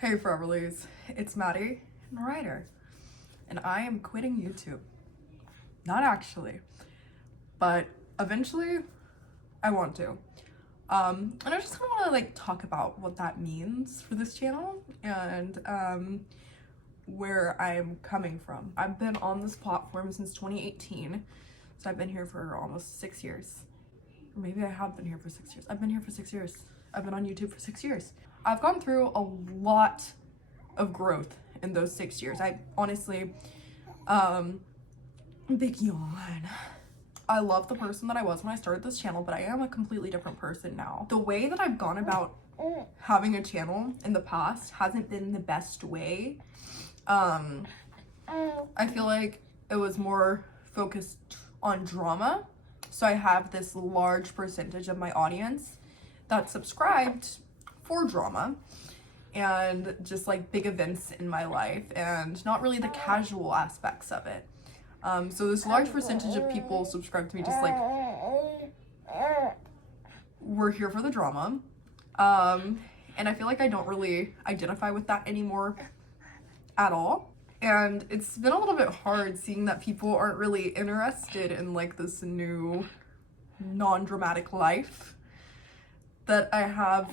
Hey Foreverlies, it's Maddie, the writer, and I am quitting YouTube. Not actually, but eventually I want to. And I just kind of want to like talk about what that means for this channel and where I'm coming from. I've been on this platform since 2018, so I've been here for almost 6 years. Or maybe I have been here for 6 years. I've been here for 6 years. I've been on YouTube for 6 years. I've gone through a lot of growth in those 6 years. I honestly, big yawn. I love the person that I was when I started this channel, but I am a completely different person now. The way that I've gone about having a channel in the past hasn't been the best way. I feel like it was more focused on drama. So I have this large percentage of my audience that subscribed for drama and just like big events in my life and not really the casual aspects of it. So this large percentage of people subscribe to me just like, we're here for the drama. And I feel like I don't really identify with that anymore at all. And it's been a little bit hard seeing that people aren't really interested in like this new non-dramatic life that I have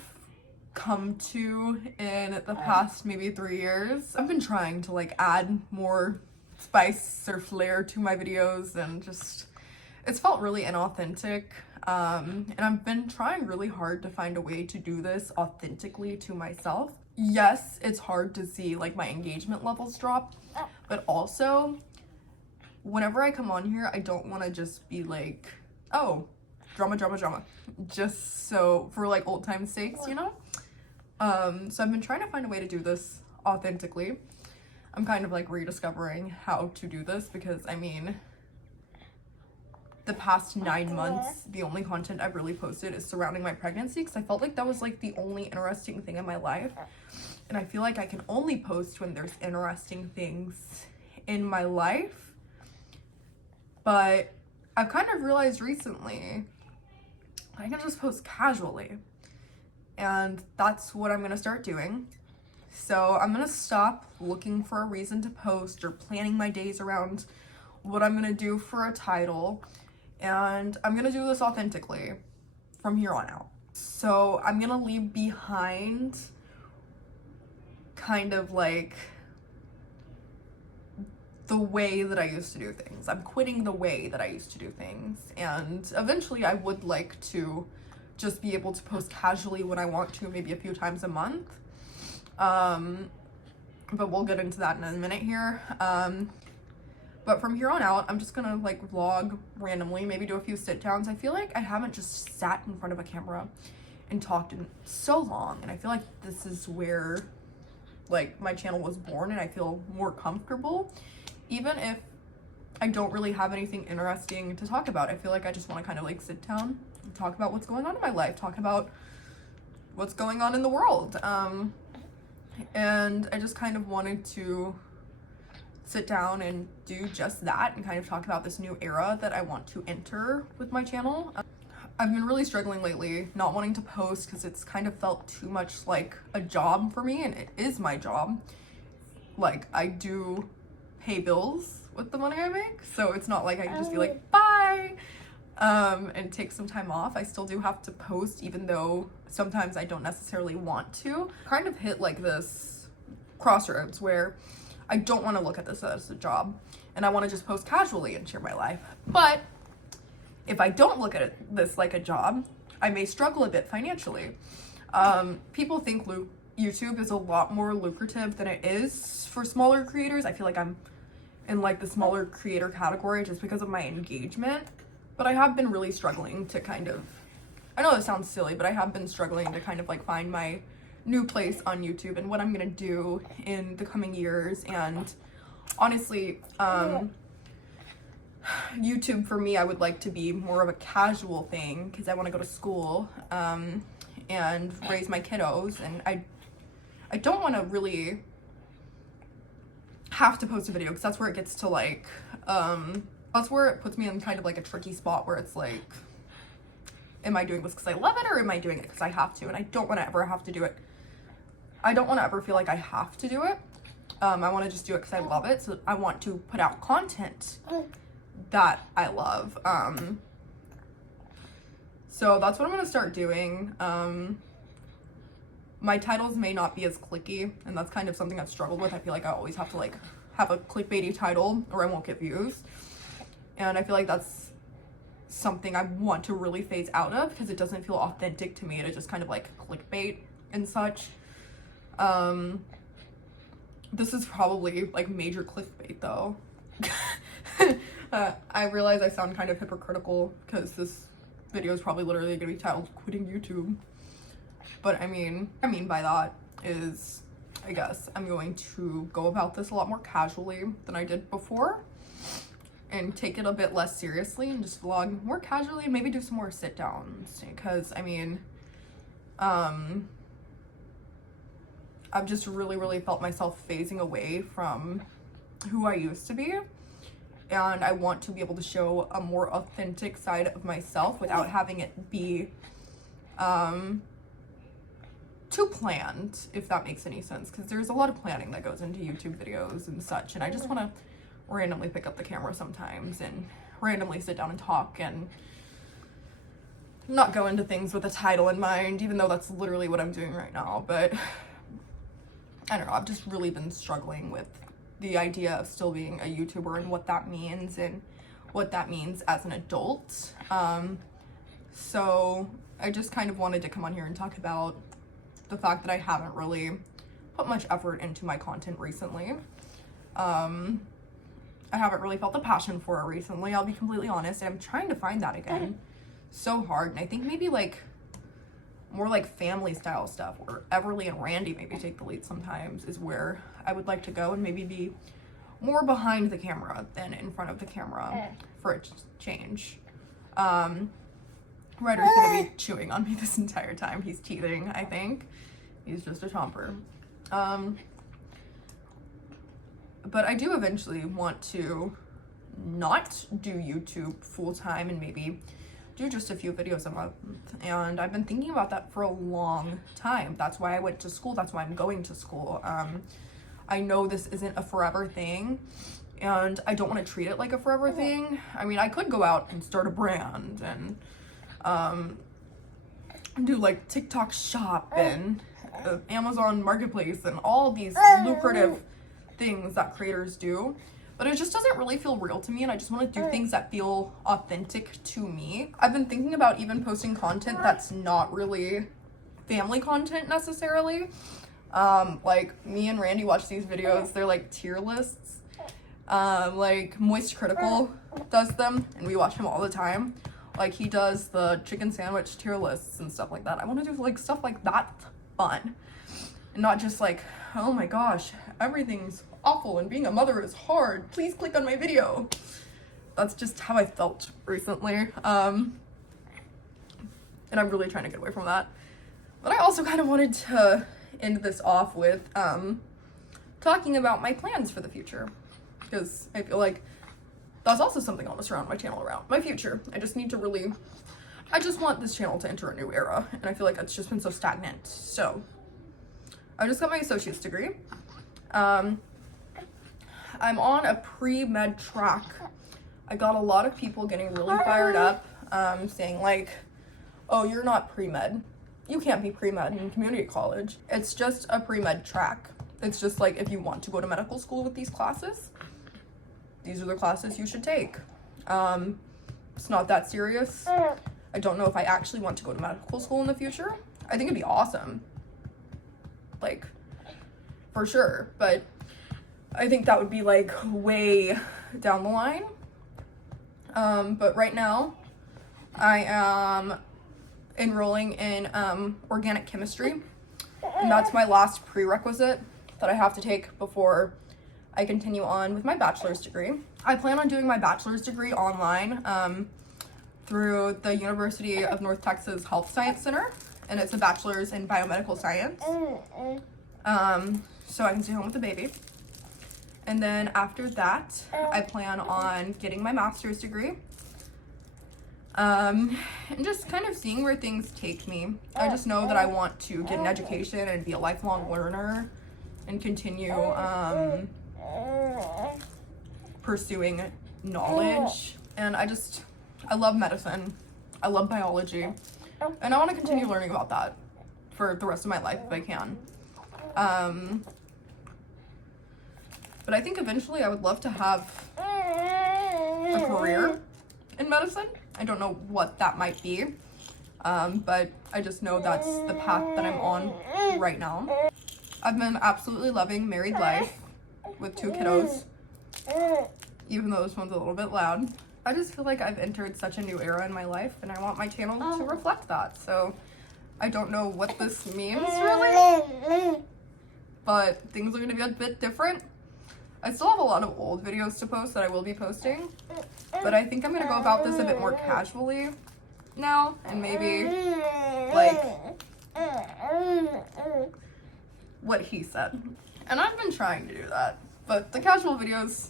come to in the past maybe 3 years. I've been trying to like add more spice or flair to my videos and just, it's felt really inauthentic. And I've been trying really hard to find a way to do this authentically to myself. Yes, it's hard to see like my engagement levels drop, but also whenever I come on here, I don't want to just be like, oh, drama, just so for like old time's sakes, you know? So I've been trying to find a way to do this authentically. I'm kind of like rediscovering how to do this because I mean, the past 9 months, the only content I've really posted is surrounding my pregnancy because I felt like that was like the only interesting thing in my life. And I feel like I can only post when there's interesting things in my life. But I've kind of realized recently I can just post casually. And that's what I'm gonna start doing. So I'm gonna stop looking for a reason to post or planning my days around what I'm gonna do for a title. And I'm gonna do this authentically from here on out. So I'm gonna leave behind kind of like the way that I used to do things. I'm quitting the way that I used to do things. And eventually I would like to just be able to post casually when I want to, maybe a few times a month. But we'll get into that in a minute here. But from here on out, I'm just gonna like vlog randomly, maybe do a few sit downs. I feel like I haven't just sat in front of a camera and talked in so long. And I feel like this is where like my channel was born and I feel more comfortable. Even if I don't really have anything interesting to talk about, I feel like I just want to kind of like sit down and talk about what's going on in my life, talk about what's going on in the world. And I just kind of wanted to sit down and do just that and kind of talk about this new era that I want to enter with my channel. I've been really struggling lately, not wanting to post because it's kind of felt too much like a job for me, and it is my job. Like, I do pay bills with the money I make, so it's not like I can just be like, bye, and take some time off. I still do have to post, even though sometimes I don't necessarily want to. Kind of hit like this crossroads where I don't want to look at this as a job and I want to just post casually and share my life. But if I don't look at this like a job, I may struggle a bit financially. People think YouTube is a lot more lucrative than it is for smaller creators. I feel like I'm in like the smaller creator category just because of my engagement. But I have been really struggling to kind of, I know this sounds silly, but I have been struggling to kind of like find my new place on YouTube and what I'm gonna do in the coming years. And honestly, YouTube for me, I would like to be more of a casual thing because I want to go to school and raise my kiddos, and I don't want to really have to post a video because that's where it gets to like that's where it puts me in kind of like a tricky spot where it's like, am I doing this because I love it or am I doing it because I have to? And I don't want to ever have to do it I don't want to ever feel like I have to do it. I want to just do it because I love it. So I want to put out content that I love. So that's what I'm going to start doing. My titles may not be as clicky, and that's kind of something I've struggled with. I feel like I always have to like have a clickbaity title or I won't get views. And I feel like that's something I want to really phase out of because it doesn't feel authentic to me. It is just kind of like clickbait and such. This is probably like major clickbait though. I realize I sound kind of hypocritical because this video is probably literally gonna be titled "Quitting YouTube." But I mean by that is, I guess I'm going to go about this a lot more casually than I did before and take it a bit less seriously and just vlog more casually and maybe do some more sit downs because I mean, I've just really felt myself phasing away from who I used to be, and I want to be able to show a more authentic side of myself without having it be too planned, if that makes any sense, because there's a lot of planning that goes into YouTube videos and such, and I just want to randomly pick up the camera sometimes and randomly sit down and talk and not go into things with a title in mind, even though that's literally what I'm doing right now. But I don't know, I've just really been struggling with the idea of still being a YouTuber and what that means and what that means as an adult. So I just kind of wanted to come on here and talk about the fact that I haven't really put much effort into my content recently. I haven't really felt the passion for it recently, I'll be completely honest, and I'm trying to find that again so hard. And I think maybe like more like family style stuff where Everly and Randy maybe take the lead sometimes is where I would like to go, and maybe be more behind the camera than in front of the camera for a change. Ryder's gonna be chewing on me this entire time. He's teething, I think. He's just a chomper. But I do eventually want to not do YouTube full time and maybe do just a few videos a month. And I've been thinking about that for a long time. That's why I went to school. That's why I'm going to school. I know this isn't a forever thing, and I don't want to treat it like a forever thing. I mean, I could go out and start a brand and do like TikTok shop and Amazon Marketplace and all these lucrative things that creators do, but it just doesn't really feel real to me, and I just want to do things that feel authentic to me. I've been thinking about even posting content that's not really family content necessarily. Like me and Randy watch these videos, they're like tier lists. Like Moist Critical does them, and we watch him all the time. Like he does the chicken sandwich tier lists and stuff like that. I want to do like stuff like that fun, and not just like, oh my gosh, everything's awful and being a mother is hard, please click on my video. That's just how I felt recently. And I'm really trying to get away from that. But I also kind of wanted to end this off with talking about my plans for the future, because I feel like that's also something I want to surround my channel around. My future. I just want this channel to enter a new era, and I feel like it's just been so stagnant. So I just got my associate's degree. I'm on a pre-med track. I got a lot of people getting really fired up, saying like, oh, you're not pre-med. You can't be pre-med in community college. It's just a pre-med track. It's just like, if you want to go to medical school with these classes, these are the classes you should take. It's not that serious. I don't know if I actually want to go to medical school in the future. I think it'd be awesome. Like, for sure. But I think that would be like way down the line. But right now I am enrolling in organic chemistry, and that's my last prerequisite that I have to take before I continue on with my bachelor's degree. I plan on doing my bachelor's degree online through the University of North Texas Health Science Center, and it's a bachelor's in biomedical science. So I can stay home with the baby. And then after that, I plan on getting my master's degree. And just kind of seeing where things take me. I just know that I want to get an education and be a lifelong learner and continue pursuing knowledge. And I love medicine. I love biology. And I want to continue learning about that for the rest of my life if I can. But I think eventually I would love to have a career in medicine. I don't know what that might be, but I just know that's the path that I'm on right now. I've been absolutely loving married life with 2 kiddos, even though this one's a little bit loud. I just feel like I've entered such a new era in my life, and I want my channel to reflect that. So I don't know what this means really, but things are going to be a bit different. I still have a lot of old videos to post that I will be posting, but I think I'm going to go about this a bit more casually now, and maybe like what he said. And I've been trying to do that, but the casual videos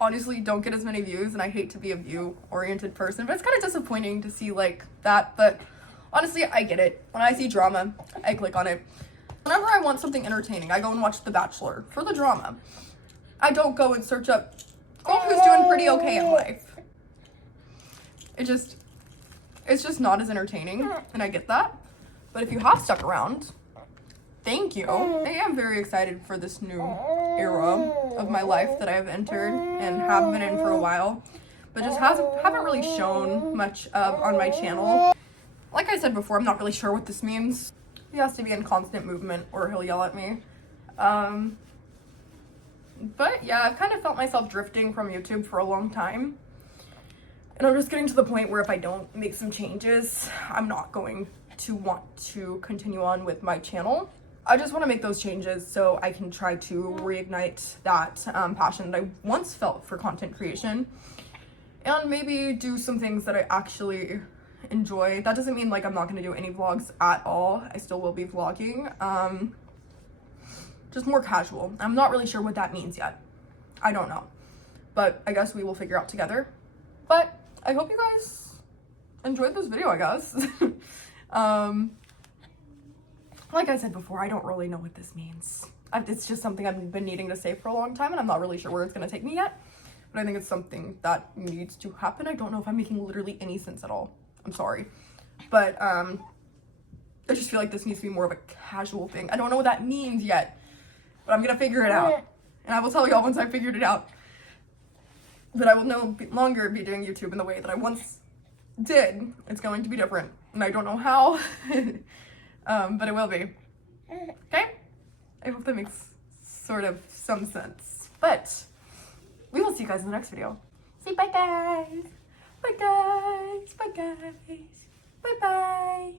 honestly don't get as many views, and I hate to be a view-oriented person, but it's kind of disappointing to see like that. But honestly, I get it. When I see drama, I click on it. Whenever I want something entertaining, I go and watch The Bachelor for the drama. I don't go and search up, oh, who's doing pretty okay in life. It's just not as entertaining, and I get that. But if you have stuck around, thank you. I am very excited for this new era of my life that I've entered and have been in for a while, but just haven't really shown much of on my channel. Like I said before, I'm not really sure what this means. He has to be in constant movement or he'll yell at me. But yeah, I've kind of felt myself drifting from YouTube for a long time. And I'm just getting to the point where if I don't make some changes, I'm not going to want to continue on with my channel. I just want to make those changes so I can try to reignite that passion that I once felt for content creation. And maybe do some things that I actually enjoy. That doesn't mean like I'm not going to do any vlogs at all. I still will be vlogging. Just more casual. I'm not really sure what that means yet. I don't know. But I guess we will figure out together. But I hope you guys enjoyed this video, I guess. Like I said before, I don't really know what this means. It's just something I've been needing to say for a long time, and I'm not really sure where it's going to take me yet. But I think it's something that needs to happen. I don't know if I'm making literally any sense at all. I'm sorry. But I just feel like this needs to be more of a casual thing. I don't know what that means yet, but I'm going to figure it out. And I will tell y'all once I figured it out. But I will no longer be doing YouTube in the way that I once did. It's going to be different. And I don't know how. But it will be. Okay? I hope that makes sort of some sense. But we will see you guys in the next video. Say bye, guys. Bye, guys. Bye, guys.